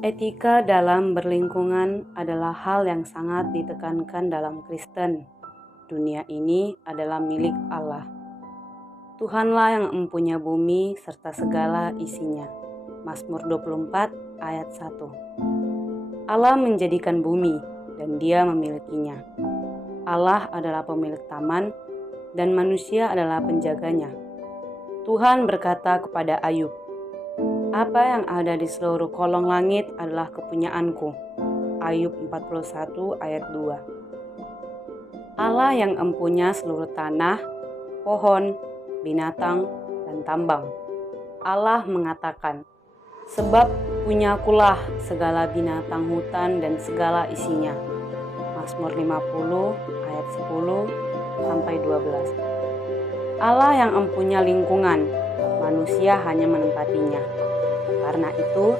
Etika dalam berlingkungan adalah hal yang sangat ditekankan dalam Kristen. Dunia ini adalah milik Allah. Tuhanlah yang mempunyai bumi serta segala isinya. Mazmur 24 ayat 1. Allah menjadikan bumi dan Dia memilikinya. Allah adalah pemilik taman dan manusia adalah penjaganya. Tuhan berkata kepada Ayub, "Apa yang ada di seluruh kolong langit adalah kepunyaanku." Ayub 41 ayat 2. Allah yang mempunyai seluruh tanah, pohon, binatang, dan tambang. Allah mengatakan, "Sebab punyakulah segala binatang hutan dan segala isinya." Mazmur 50 ayat 10 sampai 12. Allah yang mempunyai lingkungan, manusia hanya menempatinya. Karena itu,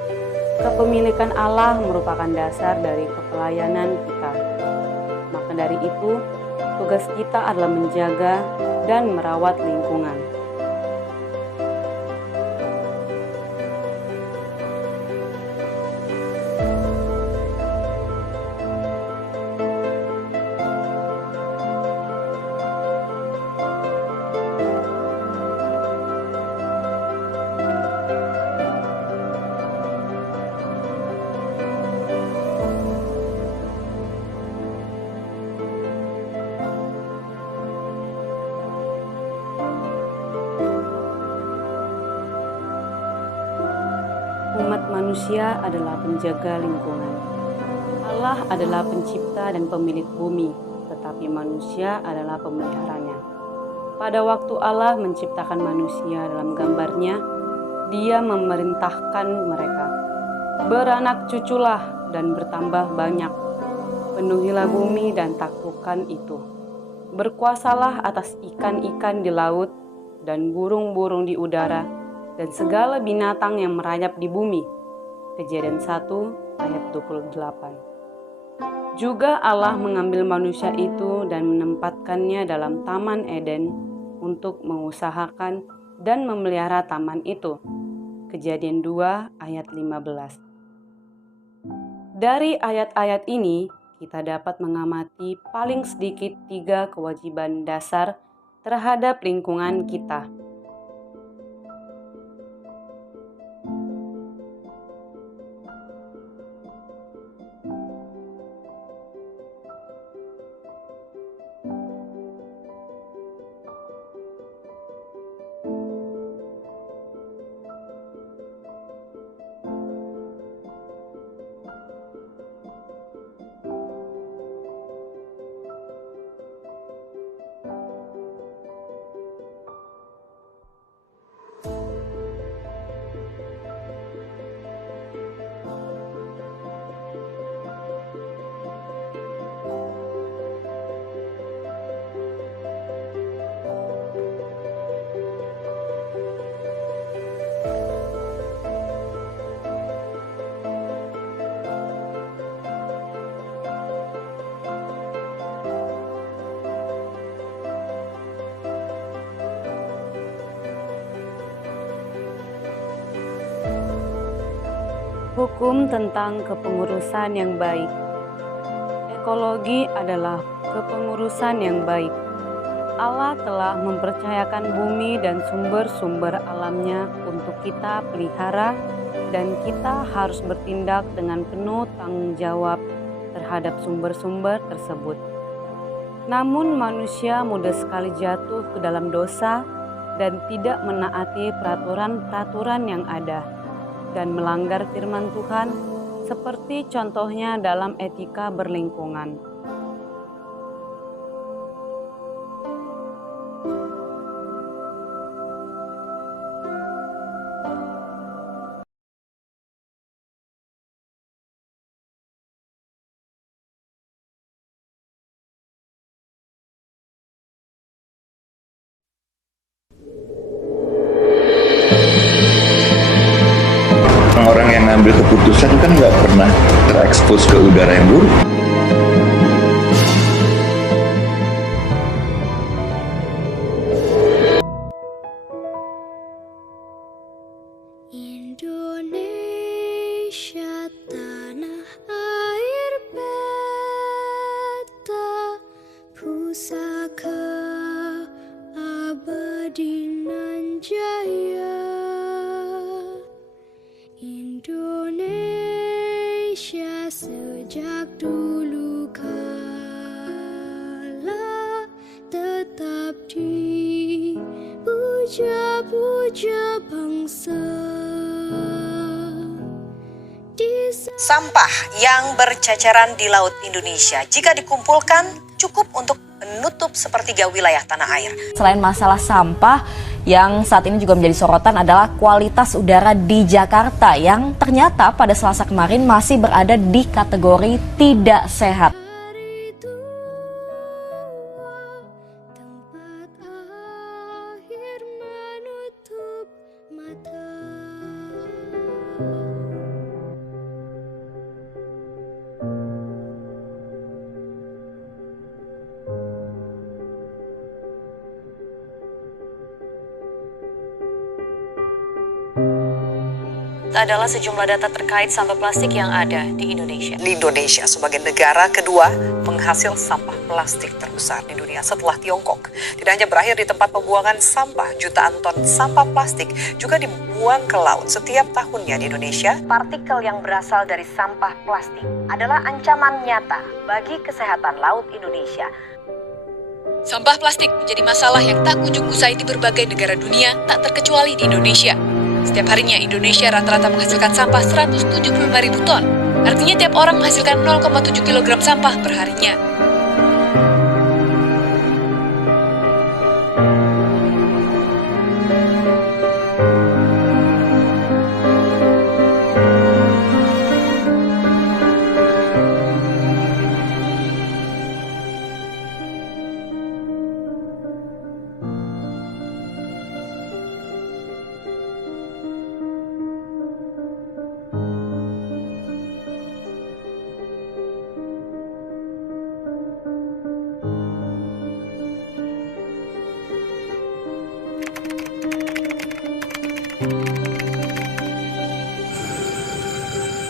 kepemilikan Allah merupakan dasar dari kepelayanan kita. Maka dari itu, tugas kita adalah menjaga dan merawat lingkungan. Umat manusia adalah penjaga lingkungan. Allah adalah pencipta dan pemilik bumi, tetapi manusia adalah pemeliharanya. Pada waktu Allah menciptakan manusia dalam gambarnya, Dia memerintahkan mereka, "Beranak cuculah dan bertambah banyak, penuhilah bumi dan taklukkan itu. Berkuasalah atas ikan-ikan di laut dan burung-burung di udara, dan segala binatang yang merayap di bumi." Kejadian 1 ayat 28. Juga Allah mengambil manusia itu dan menempatkannya dalam Taman Eden untuk mengusahakan dan memelihara taman itu. Kejadian 2 ayat 15. Dari ayat-ayat ini, kita dapat mengamati paling sedikit 3 kewajiban dasar terhadap lingkungan kita. Hukum tentang kepengurusan yang baik. Ekologi adalah kepengurusan yang baik. Allah telah mempercayakan bumi dan sumber-sumber alamnya untuk kita pelihara, dan kita harus bertindak dengan penuh tanggung jawab terhadap sumber-sumber tersebut. Namun manusia mudah sekali jatuh ke dalam dosa dan tidak menaati peraturan-peraturan yang ada, dan melanggar firman Tuhan, seperti contohnya dalam etika berlingkungan. Orang yang ngambil keputusan kan nggak pernah terekspos ke udara yang buruk. Indonesia. puja-puja bangsa. Sampah yang berceceran di Laut Indonesia jika dikumpulkan cukup untuk menutup sepertiga wilayah tanah air. Selain masalah sampah, yang saat ini juga menjadi sorotan adalah kualitas udara di Jakarta yang ternyata pada Selasa kemarin masih berada di kategori tidak sehat. Hari tua, tempat akhir menutup mata. Adalah sejumlah data terkait sampah plastik yang ada di Indonesia. Indonesia sebagai negara kedua penghasil sampah plastik terbesar di dunia setelah Tiongkok. Tidak hanya berakhir di tempat pembuangan sampah, jutaan ton sampah plastik juga dibuang ke laut setiap tahunnya di Indonesia. Partikel yang berasal dari sampah plastik adalah ancaman nyata bagi kesehatan laut Indonesia. Sampah plastik menjadi masalah yang tak kunjung usai di berbagai negara dunia, tak terkecuali di Indonesia. Setiap harinya Indonesia rata-rata menghasilkan sampah 175.000 ton. Artinya tiap orang menghasilkan 0,7 kg sampah per harinya.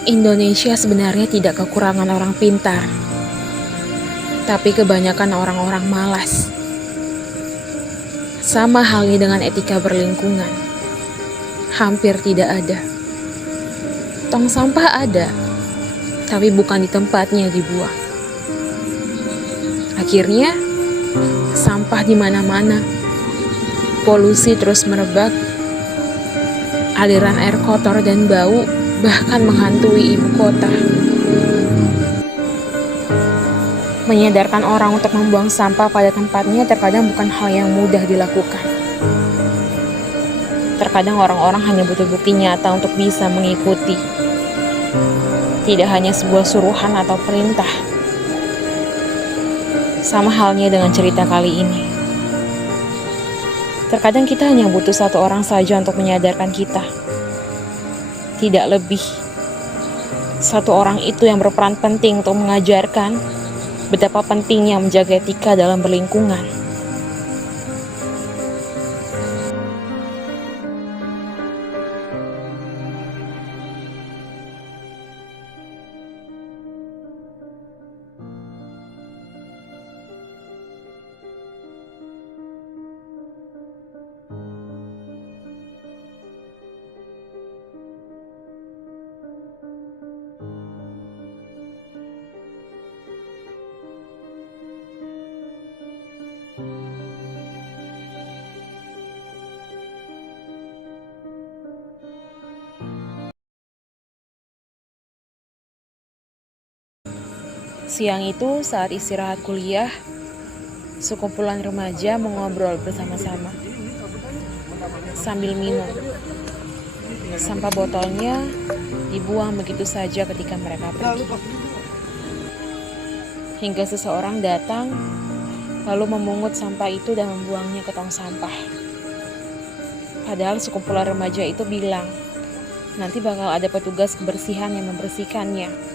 Indonesia sebenarnya tidak kekurangan orang pintar, tapi kebanyakan orang-orang malas. Sama halnya dengan etika berlingkungan, hampir tidak ada. Tong sampah ada, tapi bukan di tempatnya dibuang. Akhirnya, sampah di mana-mana, polusi terus merebak, aliran air kotor dan bau bahkan menghantui ibu kota. Menyadarkan orang untuk membuang sampah pada tempatnya terkadang bukan hal yang mudah dilakukan. Terkadang orang-orang hanya butuh bukti nyata untuk bisa mengikuti. Tidak hanya sebuah suruhan atau perintah. Sama halnya dengan cerita kali ini. Terkadang kita hanya butuh satu orang saja untuk menyadarkan kita. Tidak lebih. Satu orang itu yang berperan penting untuk mengajarkan betapa pentingnya menjaga etika dalam berlingkungan. Siang itu saat istirahat kuliah, sekumpulan remaja mengobrol bersama-sama sambil minum. Sampah botolnya dibuang begitu saja ketika mereka pergi. Hingga seseorang datang lalu memungut sampah itu dan membuangnya ke tong sampah. Padahal sekumpulan remaja itu bilang, nanti bakal ada petugas kebersihan yang membersihkannya.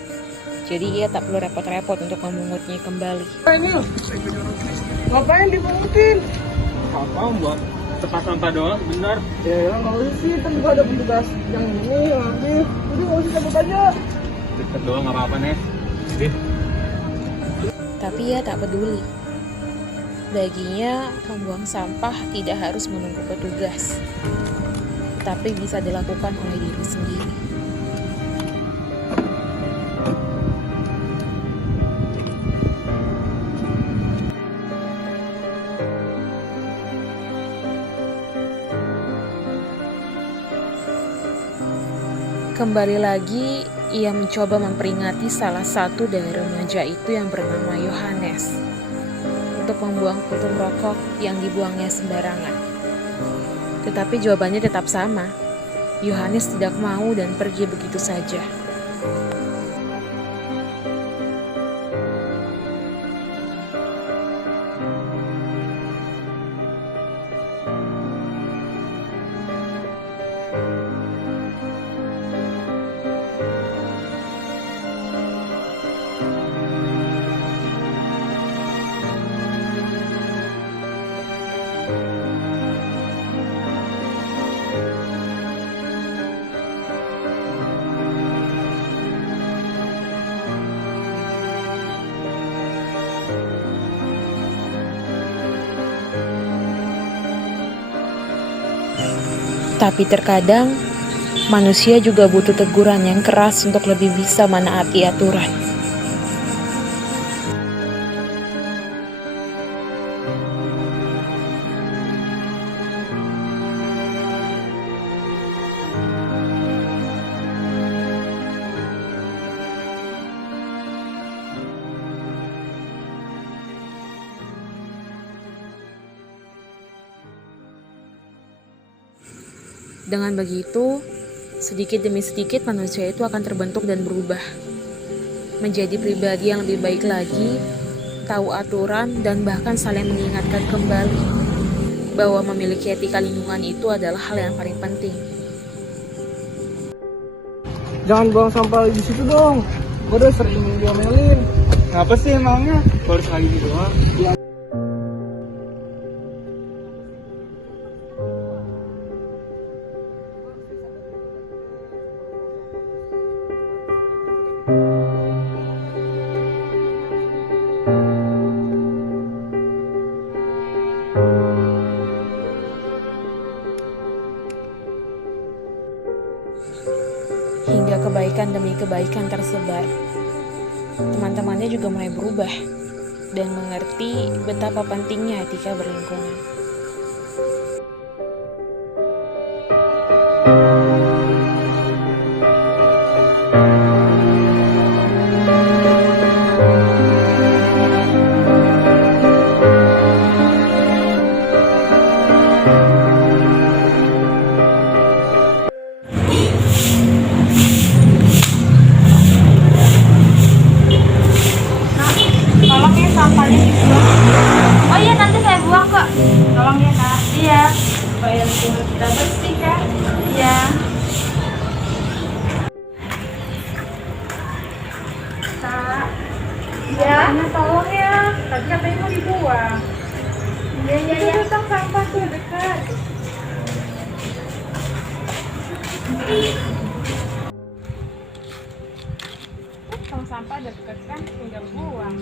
Jadi ia tak perlu repot-repot untuk memungutnya kembali. Ngapain dipungutin? Apa buat tempat sampah doang, benar? Ya nggak usah sih, kan gua ada petugas yang ini yang ambil. Udah nggak usah cabut aja. Deket doang nggak apa-apa nih. Tapi ia tak peduli. Baginya membuang sampah tidak harus menunggu petugas, tapi bisa dilakukan oleh diri sendiri. Kembali lagi, ia mencoba memperingati salah satu dari remaja itu yang bernama Yohanes untuk membuang puntung rokok yang dibuangnya sembarangan. Tetapi jawabannya tetap sama. Yohanes tidak mau dan pergi begitu saja. Tapi terkadang, manusia juga butuh teguran yang keras untuk lebih bisa menaati aturan. Dengan begitu, sedikit demi sedikit manusia itu akan terbentuk dan berubah. Menjadi pribadi yang lebih baik lagi, tahu aturan dan bahkan saling mengingatkan kembali bahwa memiliki etika lingkungan itu adalah hal yang paling penting. Jangan buang sampah di situ dong. Gue udah sering diomelin. Kenapa sih emangnya? Baru sekali gitu doang. Hingga kebaikan demi kebaikan tersebar. Teman-temannya juga mulai berubah dan mengerti betapa pentingnya etika berlingkungan. Tolong ya sampahnya dibuang. Oh iya nanti saya buang kok. Tolong ya kak. Iya. Supaya lingkungan kita bersih kak. Iya. Kak. Iya. Tolong ya. Tadi katanya mau dibuang. Iya iya iya. Itu tong sampah tuh dekat. Tong sampah dekat kan, tinggal buang.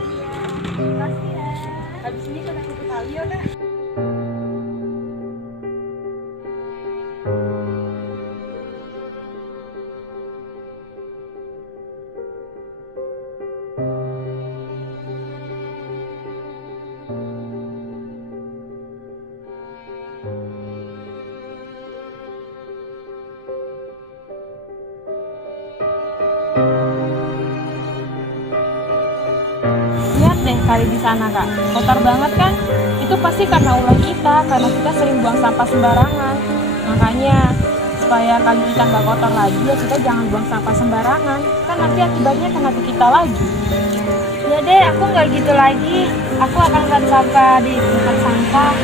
Iya, makasih ya. Habis ini kita tutup kali ya kak. Lihat deh kali di sana kak, kotor banget kan? Itu pasti karena ulah kita, karena kita sering buang sampah sembarangan. Makanya supaya kali kita nggak kotor lagi ya kita jangan buang sampah sembarangan. Kan nanti akibatnya kena ke kita lagi. Ya deh, aku nggak gitu lagi. Aku akan buang sampah di tempat sampah.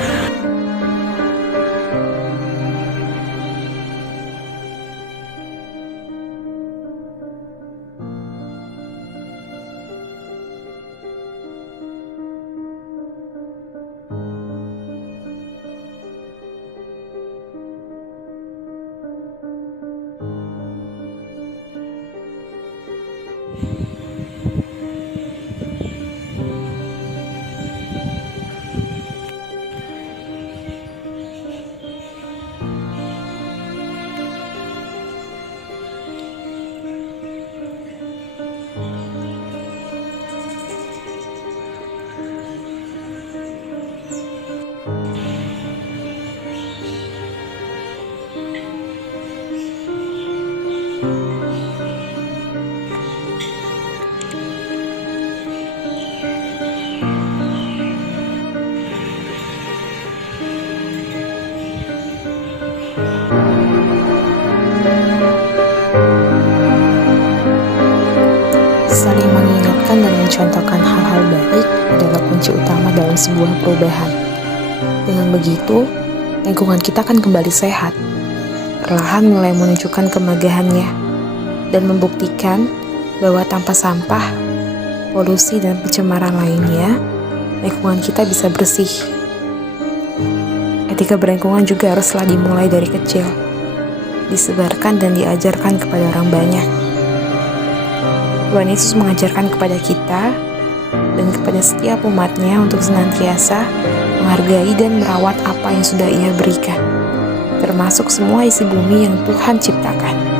mengajarkan dan mencontohkan hal-hal baik adalah kunci utama dalam sebuah perubahan. Dengan begitu, lingkungan kita akan kembali sehat, perlahan mulai menunjukkan kemegahannya, dan membuktikan bahwa tanpa sampah, polusi, dan pencemaran lainnya, lingkungan kita bisa bersih. Etika berlingkungan juga haruslah dimulai dari kecil, disebarkan dan diajarkan kepada orang banyak. Tuhan Yesus mengajarkan kepada kita dan kepada setiap umatnya untuk senantiasa menghargai dan merawat apa yang sudah Ia berikan, termasuk semua isi bumi yang Tuhan ciptakan.